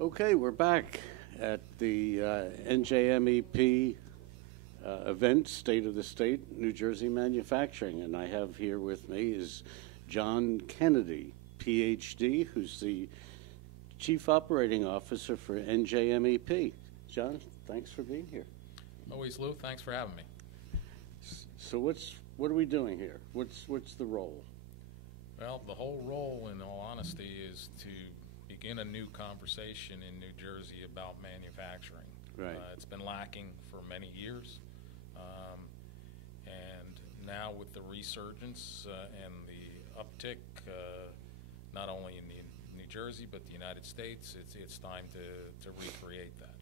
Okay, we're back at the NJMEP event, State of the State, New Jersey Manufacturing. And I have here with me is John Kennedy, PhD, who's the Chief Operating Officer for NJMEP. John, thanks for being here. Always, Lou. Thanks for having me. So what are we doing here? What's the role? Well, the whole role, in all honesty, is to begin a new conversation in New Jersey about manufacturing. Right. It's been lacking for many years, and now with the resurgence and the uptick, not only in New Jersey but the United States, it's time to recreate that.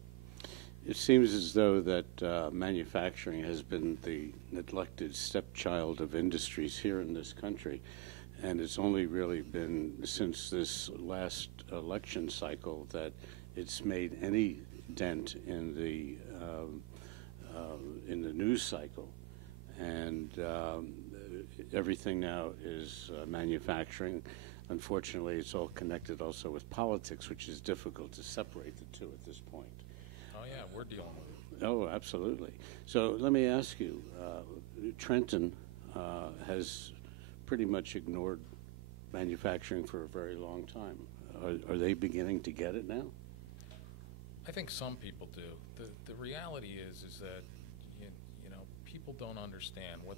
It seems as though that manufacturing has been the neglected stepchild of industries here in this country, and it's only really been since this last election cycle that it's made any dent in the news cycle, and everything now is manufacturing. Unfortunately, it's all connected also with politics, which is difficult to separate the two at this point. Oh yeah, we're dealing with it. Oh, absolutely. So let me ask you, Trenton has pretty much ignored manufacturing for a very long time. Are they beginning to get it now? I think some people do. The reality is that you know, people don't understand what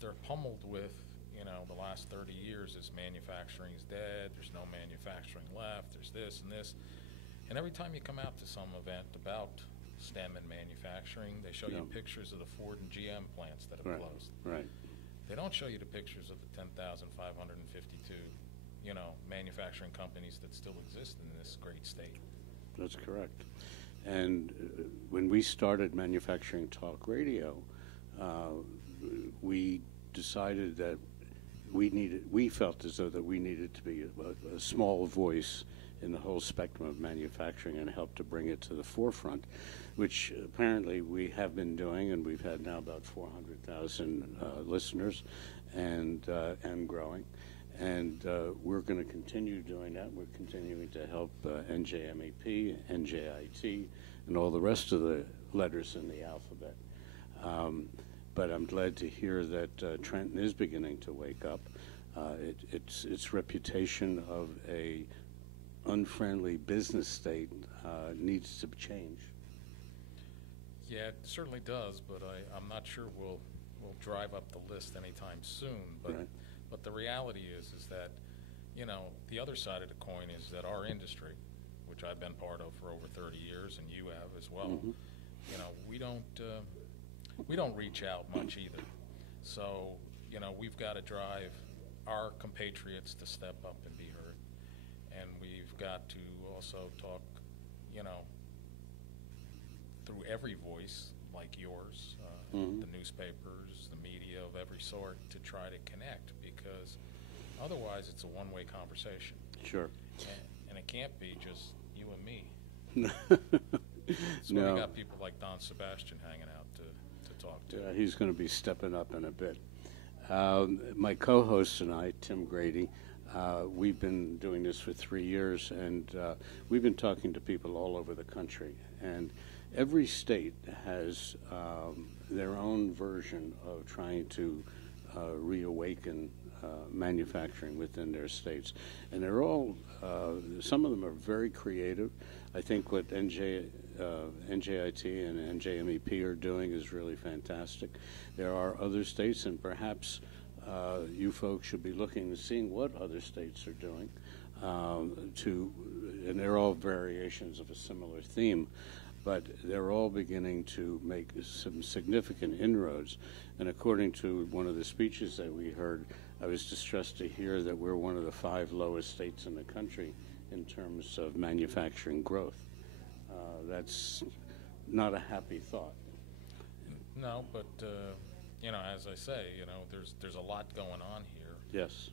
they're pummeled with. You know, the last 30 years is manufacturing is dead. There's no manufacturing left. There's this and this. And every time you come out to some event about STEM and manufacturing, they show you pictures of the Ford and GM plants that have closed. Right. They don't show you the pictures of the 10,552, you know, manufacturing companies that still exist in this great state. That's correct. And when we started Manufacturing Talk Radio, we decided that we felt as though that we needed to be a small voice in the whole spectrum of manufacturing and help to bring it to the forefront, which apparently we have been doing, and we've had now about 400,000 listeners and growing. And we're going to continue doing that. We're continuing to help NJMEP, NJIT, and all the rest of the letters in the alphabet. But I'm glad to hear that Trenton is beginning to wake up. Its reputation of a unfriendly business state needs to change. Yeah, it certainly does, but I'm not sure we'll drive up the list anytime soon. But right. But the reality is that, you know, the other side of the coin is that our industry, which I've been part of for over 30 years, and you have as well, you know, we don't reach out much either. So, you know, we've got to drive our compatriots to step up and be heard. And we've got to also talk, you know, through every voice like yours, the newspapers, the media of every sort, to try to connect, because otherwise it's a one-way conversation. Sure. And it can't be just you and me. So we got people like Don Sebastian hanging out to talk to. Yeah, he's going to be stepping up in a bit. My co-host and I, Tim Grady, we've been doing this for 3 years, and we've been talking to people all over the country. And every state has their own version of trying to reawaken manufacturing within their states. And they're all, some of them are very creative. I think what NJIT and NJMEP are doing is really fantastic. There are other states, and perhaps you folks should be looking and seeing what other states are doing, and they're all variations of a similar theme, but they're all beginning to make some significant inroads. And according to one of the speeches that we heard, I was distressed to hear that we're one of the 5 lowest states in the country in terms of manufacturing growth. That's not a happy thought. No, but you know, as I say, you know, there's a lot going on here. Yes.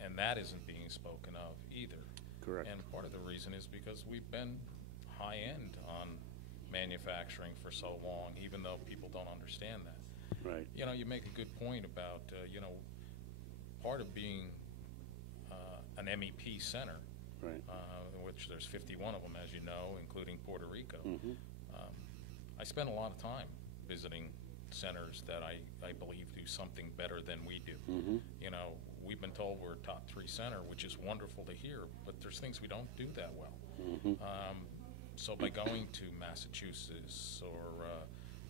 And that isn't being spoken of either. Correct. And part of the reason is because we've been high end on manufacturing for so long, even though people don't understand that. Right. You know, you make a good point about, you know, part of being an MEP center Right. In which there's 51 of them, as you know, including Puerto Rico. Mm-hmm. I spend a lot of time visiting centers that I believe do something better than we do. Mm-hmm. You know, we've been told we're a top 3 center, which is wonderful to hear, but there's things we don't do that well. Mm-hmm. So by going to Massachusetts or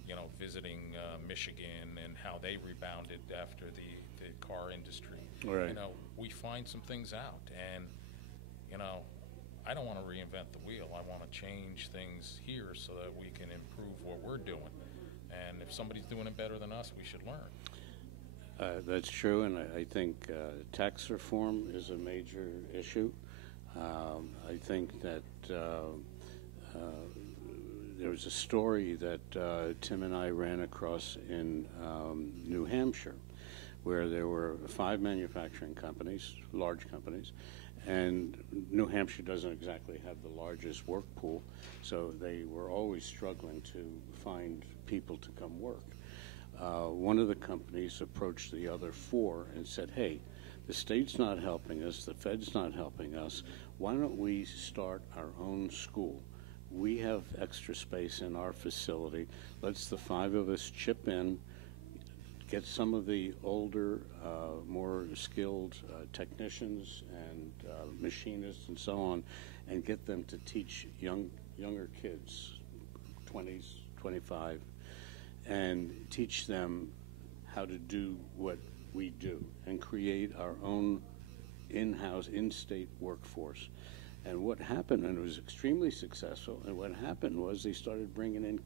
you know, visiting Michigan and how they rebounded after the car industry, Right. you know, we find some things out. And you know, I don't want to reinvent the wheel. I want to change things here so that we can improve what we're doing. And if somebody's doing it better than us, we should learn. That's true, and I think tax reform is a major issue. I think that there was a story that Tim and I ran across in New Hampshire, where there were 5 manufacturing companies, large companies, and New Hampshire doesn't exactly have the largest work pool, so they were always struggling to find people to come work. One of the companies approached the other 4 and said, hey, the state's not helping us, the Fed's not helping us, why don't we start our own school? We have extra space in our facility. Let's the 5 of us chip in, get some of the older, more skilled technicians and machinists and so on, and get them to teach younger kids, 20s, 25, and teach them how to do what we do and create our own in-house, in-state workforce. And what happened, and it was extremely successful, and what happened was they started bringing in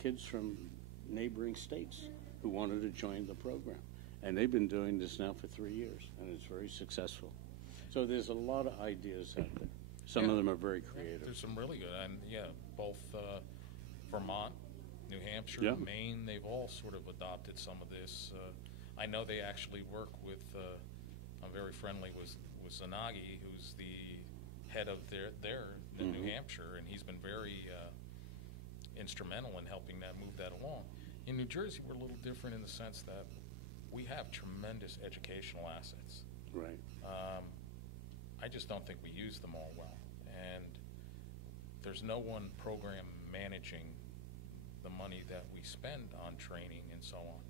kids from neighboring states who wanted to join the program. And they've been doing this now for 3 years, and it's very successful. So there's a lot of ideas out there. Some of them are very creative. There's some really good, and yeah, both Vermont, New Hampshire, Yeah. Maine, they've all sort of adopted some of this. I know they actually work with, I'm very friendly with Zanagi, who's the head of their in New Hampshire, and he's been very instrumental in helping that move that along. In New Jersey, we're a little different in the sense that we have tremendous educational assets. Right. I just don't think we use them all well. And there's no one program managing the money that we spend on training and so on.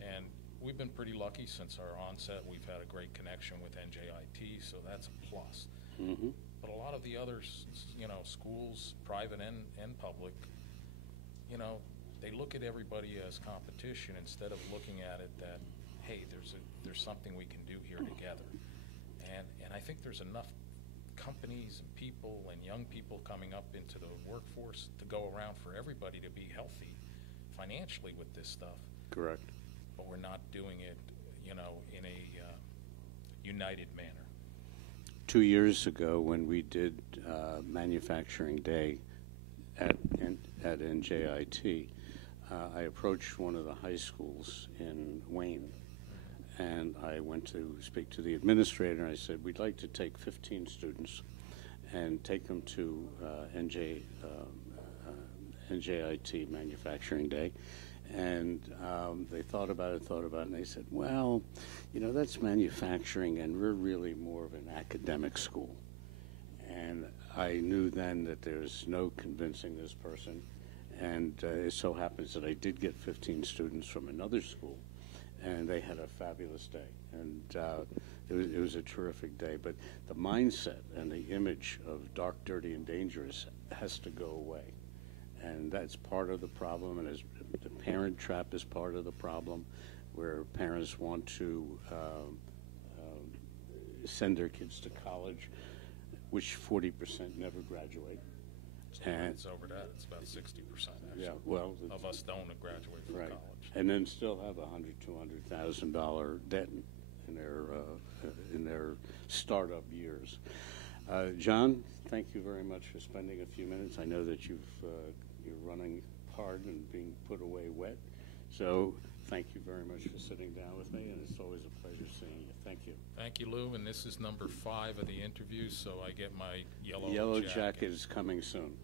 And we've been pretty lucky since our onset. We've had a great connection with NJIT, so that's a plus. Mm-hmm. But a lot of the other, you know, schools, private and public, you know, they look at everybody as competition instead of looking at it that, hey, there's something we can do here together. And I think there's enough companies and people and young people coming up into the workforce to go around for everybody to be healthy financially with this stuff. Correct. But we're not doing it, you know, in a united manner. 2 years ago, when we did Manufacturing Day at NJIT, I approached one of the high schools in Wayne, and I went to speak to the administrator, and I said, we'd like to take 15 students and take them to NJIT Manufacturing Day. And they thought about it, and they said, well, you know, that's manufacturing, and we're really more of an academic school. And I knew then that there's no convincing this person. And it so happens that I did get 15 students from another school, and they had a fabulous day. And it was a terrific day. But the mindset and the image of dark, dirty, and dangerous has to go away. And that's part of the problem, and as the parent trap is part of the problem, where parents want to send their kids to college, which 40% never graduate. And it's over that. It's about 60%, actually, yeah, well, of us don't graduate from right. college. And then still have $100,000-$200,000 debt in their startup years. John, thank you very much for spending a few minutes. I know that you're running hard and being put away wet, so thank you very much for sitting down with me, and it's always a pleasure seeing you. Thank you. Thank you, Lou, and this is number 5 of the interview, so I get my yellow Yellow jacket. jacket is coming soon.